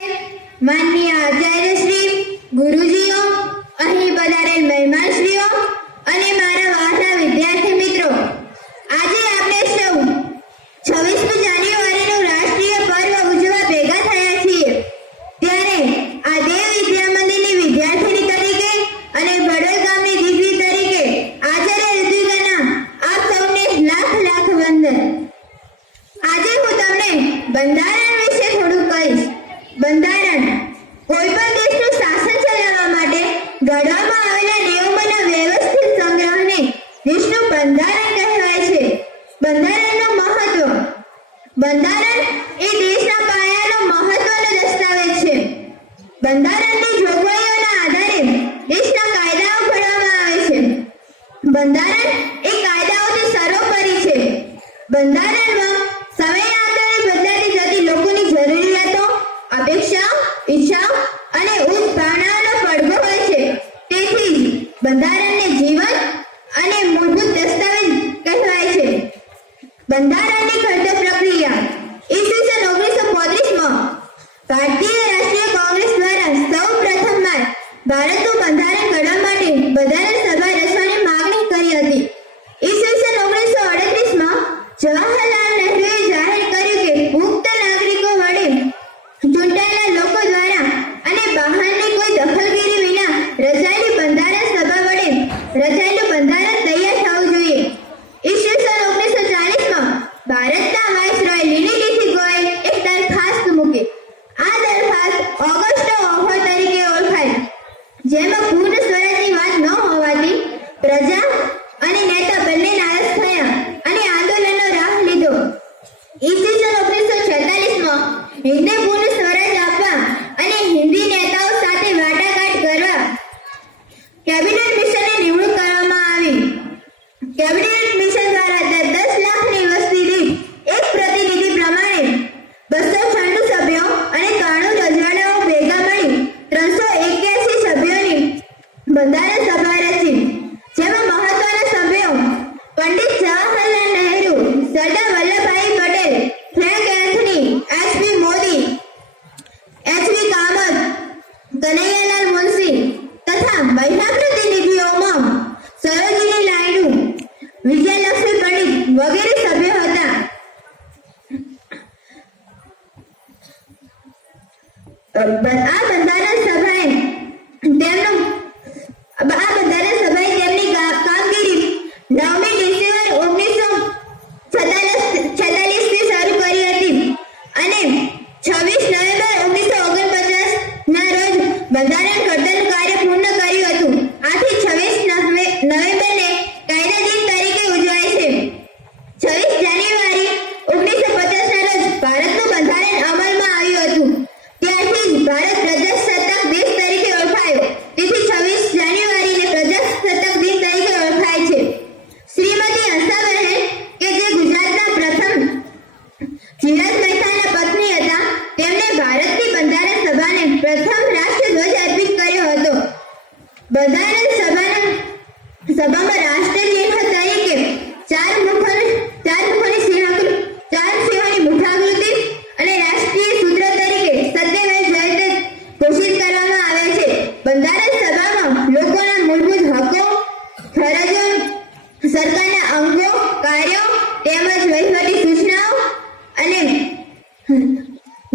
માનનીય આચાર્યશ્રી, ગુરુજીઓ, અહીં પધારેલ મહેમાનશ્રીઓ અને મારા વહાલા વિદ્યાર્થી મિત્રો, આજે આપણે સૌ 26મી જાન્યુઆરીનું રાષ્ટ્રીય પર્વ ઉજવવા ભેગા થયા છીએ. ત્યારે આ દેવ વિદ્યા મંદિરની વિદ્યાર્થીની તરીકે અને ભડોલ ગામની દીકરી તરીકે આચાર્ય ઋત્વિકાના આપ સૌને લાખ લાખ વંદન. આજે હું તમને બંધારણ વિશે થોડું કહીશ. બંધારણ કોઈ પણ દેશનું શાસન ચલાવવા માટે ઘડવામાં આવેલા નિયમોના વ્યવસ્થિત સંગ્રહને દેશનું બંધારણ કહેવાય છે. બંધારણનું મહત્વ. બંધારણ એ દેશના પાયાનો મહત્વનો દસ્તાવેજ છે. બંધારણની જોગવાઈઓના આધારે દેશના કાયદાઓ ઘડવામાં આવે છે. બંધારણ એ કાયદાઓથી સર્વોપરી છે. બંધારણમાં સમયાંતરે બદલાતી જતી લોકોની જરૂરિયાતો, અપેક્ષાઓ, ઈચ્છાઓ અને ઉચ્ચ ભાવનાઓનો પડઘો હોય છે. તેથી જ બંધારણને જીવન અને મૂળભૂત દસ્તાવેજ કહેવાય છે. બંધારણની ઘડતર પ્રક્રિયા. ઈસવીસન 1935માં ભારતીય રાષ્ટ્રીય કોંગ્રેસ દ્વારા સૌ પ્રથમવાર ભારતનું બંધારણ ઘડવા માટે બંધારણ સભા રચવાની માંગણી કરી હતી. ઈસવીસન 1938માં જવાહરલાલ નહેરુએ જાહેર કર્યું કે પુખ્ત નાગરિકો વડે ચૂંટાયેલા લોકો દ્વારા અને બહારની કોઈ દખલગીરી વિના રચાયેલી બંધારણ સભા વડે રચાયેલું બંધારણ તૈયાર થવું જોઈએ. ઈસવીસન 1940માં ભારતના વાઇસરોય લિનિલીથી ગોયલે એક દરખાસ્ત મૂકી. આ દરખાસ્ત ઓગસ્ટ ઓફર તરીકે ઓળખાય, જેમાં પૂર્ણ સ્વરાજની વાત ન હોવાથી પ્રજા અને નેતા બંને નારાજ થયા અને આંદોલનનો રાહ લીધો. ઈસવીસન 1946માં હિન્દને પૂર્ણ સ્વરાજ આપવા અને હિન્દી નેતાઓ સાથે વાટાઘાટ કરવા કેબિનેટ મિશનની નિમણૂક કરવામાં આવી. કેબિનેટ મિશન દ્વારા 10 લાખની વસ્તી દીઠ એક પ્રતિનિધિ પ્રમાણે 296 સભ્યો અને 93 રજવાડાઓ ભેગા મળી 381 સભ્યોની બંધારણ સભા રચી. જેમાં મહત્વના સભ્યો પંડિત જવાહરલાલ નહેરુ, સરદાર વલ્લભભાઈ પટેલ, ફ્રેન્ક એન્થની, એચ.પી. મોદી, એચ.વી. કામત, કનૈયાલાલ મુનશી તથા મહિલા પ્રતિનિધિઓમાં સરોજિની નાયડુ, વિજયલક્ષ્મી પંડિત વગેરે સભ્યો હતા. આ બંધારણ સભાએ તેમની કામગીરી 9મી ડિસેમ્બર 1946 થી શરૂ કરી હતી અને 26 નવેમ્બર 1949 ના રોજ બંધારણ ઘડતરનું કાર્ય પૂર્ણ કર્યું હતું. આથી 26 નવેમ્બરને કાયદા દિન તરીકે ઉજવાય છે. 26 જાન્યુઆરી 1950 ના રોજ ભારતનું બંધારણ અમલમાં આવ્યું હતું. ત્યારથી જ ભારત પ્રજાસત્તાક દેશ તરીકે ઓળખાયો. તેથી 26 જાન્યુઆરીને પ્રજાસત્તાક દિન તરીકે ઓળખાય છે. શ્રીમતી હંસાબહેન કે જે ગુજરાતના પ્રથમ જીરાજ મહેતાના પત્ની હતા, તેમણે ભારતની બંધારણ સભાને પ્રથમ રાષ્ટ્રધ્વજ અર્પિત કર્યો હતો. બંધારણ સભામાં રાષ્ટ્રચિહ્ન તરીકે ચાર સિંહોની મુખાકૃતિ અને રાષ્ટ્રીય સૂત્ર તરીકે સત્યમેવ જયતે ઘોષિત કરવામાં આવે છે. બંધારણ સભામાં લોકોના મૂળભૂત હકો, ફરજો, સરકારના અંગો, કાર્યો તેમજ વહીવટી સૂચનાઓ અને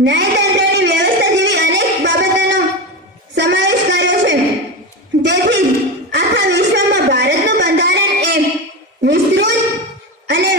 ન્યાયતંત્રની વ્યવસ્થા જેવી અનેક બાબતોનો સમાવેશ કર્યો છે. તેથી આખા વિશ્વમાં ભારતનું બંધારણ એ વિસ્તૃત અને